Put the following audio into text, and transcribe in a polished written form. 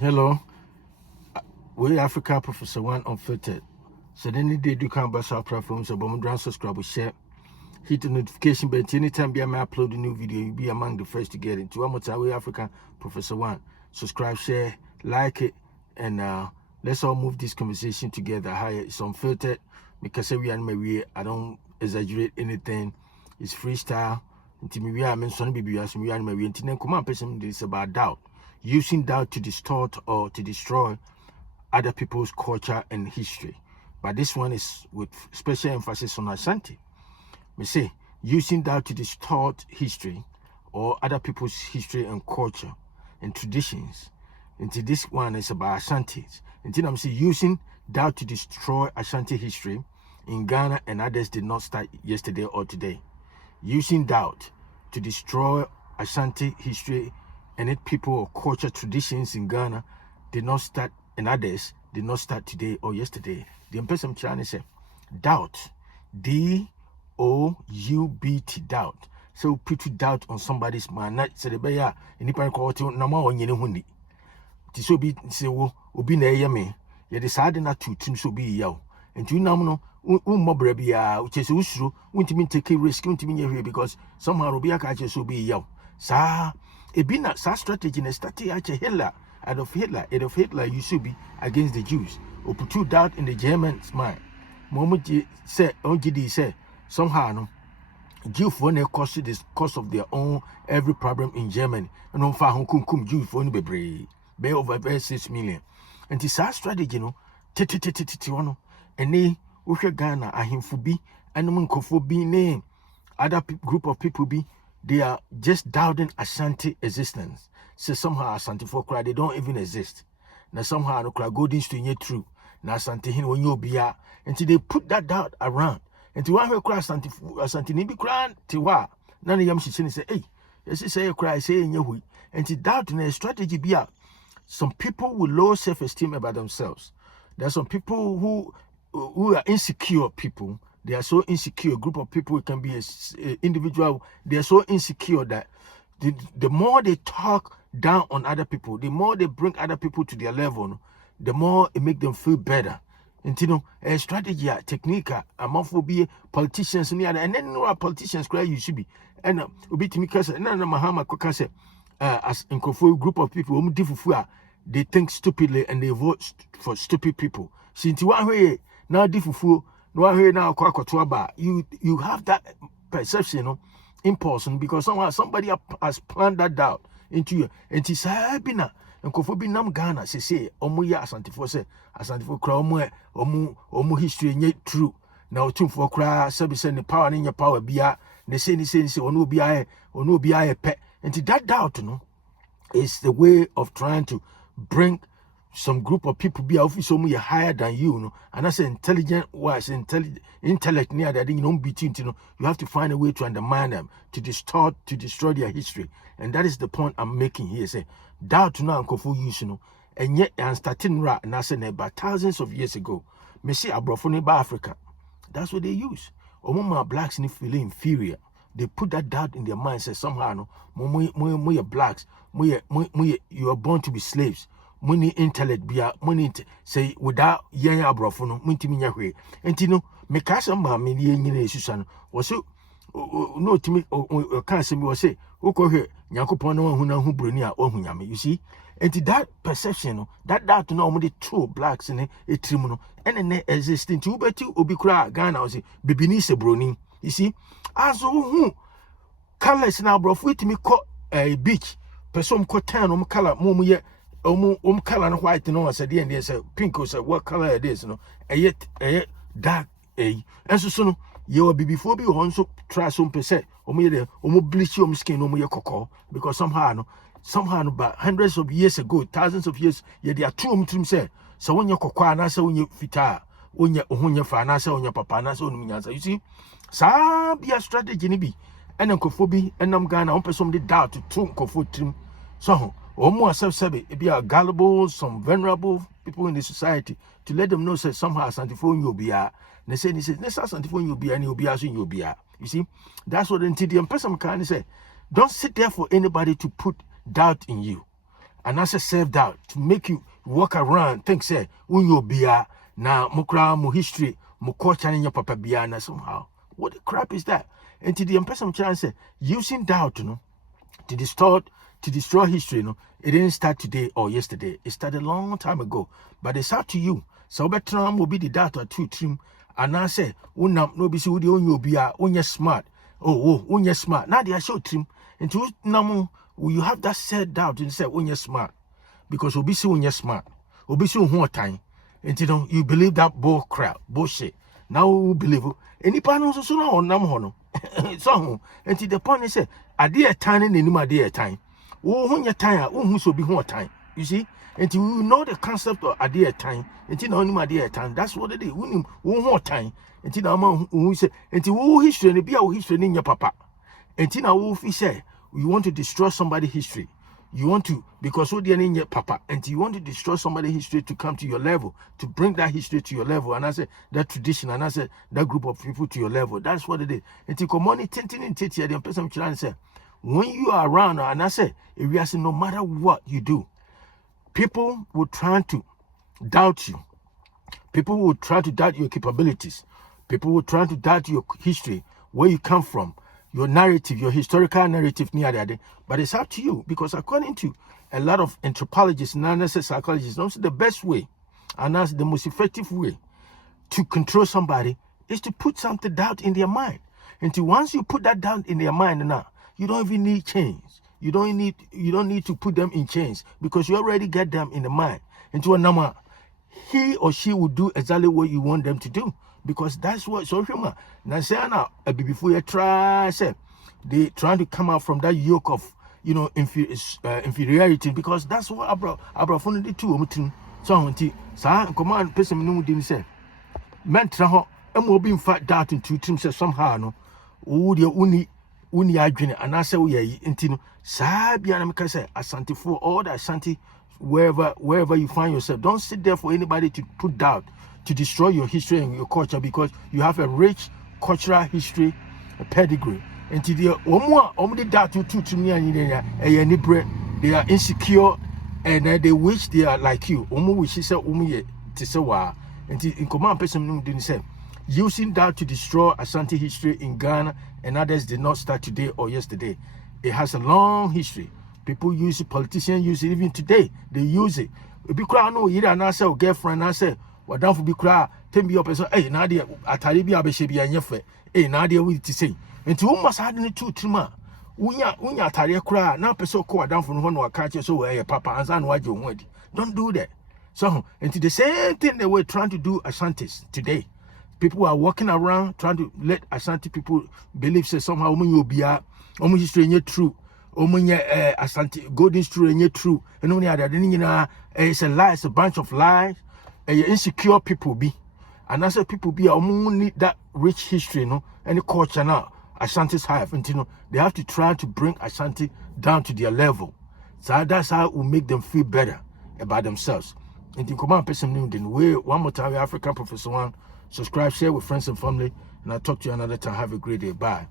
Hello, we Africa Professor One Unfiltered. So then you do come back our platform, so bomb subscribe, share, hit the notification bell. Anytime I upload a new video, you'll be among the first to get it. To one more time, we Africa Professor One. Subscribe, share, like it, and let's all move this conversation together. Hi, it's unfiltered because I don't exaggerate anything. It's freestyle. Until we are mentioning baby, as we are married, and come on, person, this about doubt. Using doubt to distort or to destroy other people's culture and history. But this one is with special emphasis on Asante. We say, using doubt to distort history or other people's history and culture and traditions. Into this one is about Asante. Until I'm saying using doubt to destroy Asante history in Ghana and others did not start yesterday or today. Using doubt to destroy Asante history and its people or culture traditions in Ghana did not start, and others did not start today or yesterday. The person trying say doubt, D-O-U-B-T, doubt. So put doubt on somebody's mind. Not say the bear any part call to no more on any hundi. So be say obi na yame. Ye decide not to so be yaw. And you know mobrebia, which is usru, won't mean take a risk, won't mean here because somehow Robia catches so be yaw. Sa a bina sa strategy in a stati Hitler, Adolf Hitler you should be against the Jews. Or put you doubt in the German's mind. Moment said OGD said somehow no Jew for ne cost this cost of their own every problem in Germany. And on far kum Jew for be brave. Be over 6 million. And this strategy no no and they Ghana ahimfo bi anom nkofo bi name other group of people be they are just doubting Asante existence. So somehow Asante for cry they don't even exist. Now somehow no cry golden string true. Now Asante hin when you be until they put that doubt around. And to one who cry Asante ni be cry tiwa. None of them she say hey yes say you cry say in your and to doubt in a strategy be some people with low self-esteem about themselves. There are some people who are insecure people. They are so insecure. A group of people, it can be an individual. They are so insecure that the more they talk down on other people, the more they bring other people to their level, the more it makes them feel better. And you know, a strategy, a technique, a be politicians, and then no politicians cry you should be. And obi to me because Mahama Kokase as in a group of people, they think stupidly and they vote for stupid people. Since one way now difficult, no way now you have that perception, no impulse, because somebody has planned that doubt into you. And it's bina and kofobi nam Ghana say omuya Asante for kra omu history yet true. Now tune for cry service and the power in your power bia they say onu bi a pet. And that doubt, no, is the way of trying to bring some group of people be office higher than you, no, and that's intelligent wise, intellect near that you don't between, you know, you have to find a way to undermine them, to distort, to destroy their history. And that is the point I'm making here. Say doubt to now for use, you know, and yet I'm starting right and I said about thousands of years ago, me see abrofone by Africa. That's what they use. Omoma blacks need feel inferior. They put that doubt in their mind, say somehow no, more blacks, you are born to be slaves. Money intellect bia money say without yen abrofo no muntimi nya hwe enti no meka samba me ne nyina esusa no wo so no timi ka asemi wo say ukwohwe nyankopon no hu na hu broni a ohu nyame you see enti that perception no that no omo the true blacks ne etrim no ene existing ti ubeti obi kura Ghana wo say bibini se broni you see aso hu colors na abrofo etimi ko beach person ko tan no color mo ye color no white no said the end say pink or say what color it is no dark and so no you before be on so try some percent ye bleach your skin ye cocoa because somehow but hundreds of years ago thousands of years ye they are true say so when you cocoa na say when you fita when you ohunya fa na say when you papa na say when you see sa be a strategy ni bi and enkofobi enam Ghana on person dey doubt to true nkofo trim so more self-serving, it be a gullible, some venerable people in the society to let them know say somehow Asante you'll be they say this Asante you'll be and you'll be as you'll be. You see, that's what the person can say. Don't sit there for anybody to put doubt in you. and as a self-doubt to make you walk around think say when you be na mukra mu history mu culture in your papa biana somehow. What the crap is that? And to the person chance say using doubt, to destroy history, it didn't start today or yesterday. It started a long time ago. But it's up to you. So Betram will be the doubt or two trim. And I say, unam no be so you be when you're smart. Oh, when you're smart. Now they are show trim. And to namu you have that said doubt and say when you're smart. Because we'll be so when you're smart. We'll be so one time. And you believe that bull crap, bullshit. Now we believe it. Any pan also so on nam hono. So and the point is say, a dear time in any dear time. Oh, when you're tired, who so be one time. You see? And you know the concept of a dear time, and you know my dear time. That's what it is. One more time. And you know, who say, and you history and be our history in your papa. And you know, if we say, you want to destroy somebody's history. You want to, because what they're in your papa, and you want to destroy somebody's history to come to your level, to bring that history to your level, and I say that tradition, and I say that group of people to your level. That's what it is. And you come on it, the person trying to say, when you are around, and I say, if you are saying, no matter what you do, people will try to doubt you. People will try to doubt your capabilities. People will try to doubt your history, where you come from, your narrative, your historical narrative near the. But it's up to you, because according to a lot of anthropologists and psychologists, also the best way and that's the most effective way to control somebody is to put something doubt in their mind. And once you put that doubt in their mind now, you don't even need change. You don't need to put them in chains, because you already get them in the mind. Into a number, he or she will do exactly what you want them to do, because that's what social man. Now say now, before you try, say they trying to come out from that yoke of inferiority, because that's what Abra did too. So I want to say, command person no didn't say. Men traho, be in fact doubt into team says somehow no. Oh, the uni adwene and I say we are intino sabia na make say Asante for all the Asante wherever you find yourself. Don't sit there for anybody to put doubt, to destroy your history and your culture, because you have a rich cultural history pedigree. And to the omudi doubt you to me and they are insecure and they wish they are like you. Omu wish say omu to say wa and in command person didn't say using that to destroy Asante history in Ghana and others did not start today or yesterday. It has a long history. People use it, politicians use it, even today they use it. If you cry no either and I say girlfriend, I say what down for be cry, tell me your person, hey Nadia Ataribi Abeshebi and Yefe, hey Nadia with to say. And to almost had any two trima. Unya Taria cry, now person call down from one or catch you so hey papa and what you want. Don't do that. So and to the same thing they were trying to do Asantes today. People are walking around trying to let Asante people believe say somehow you'll be history and true. Asante golden true and true. And only other than it's a lie, it's a bunch of lies. And insecure people be. And I said people be need that rich history, and the culture now. Asante's have, and they have to try to bring Asante down to their level. So that's how it will make them feel better about themselves. And the command person knew then way one more time African Professor One. Subscribe, share with friends and family, and I'll talk to you another time. Have a great day. Bye.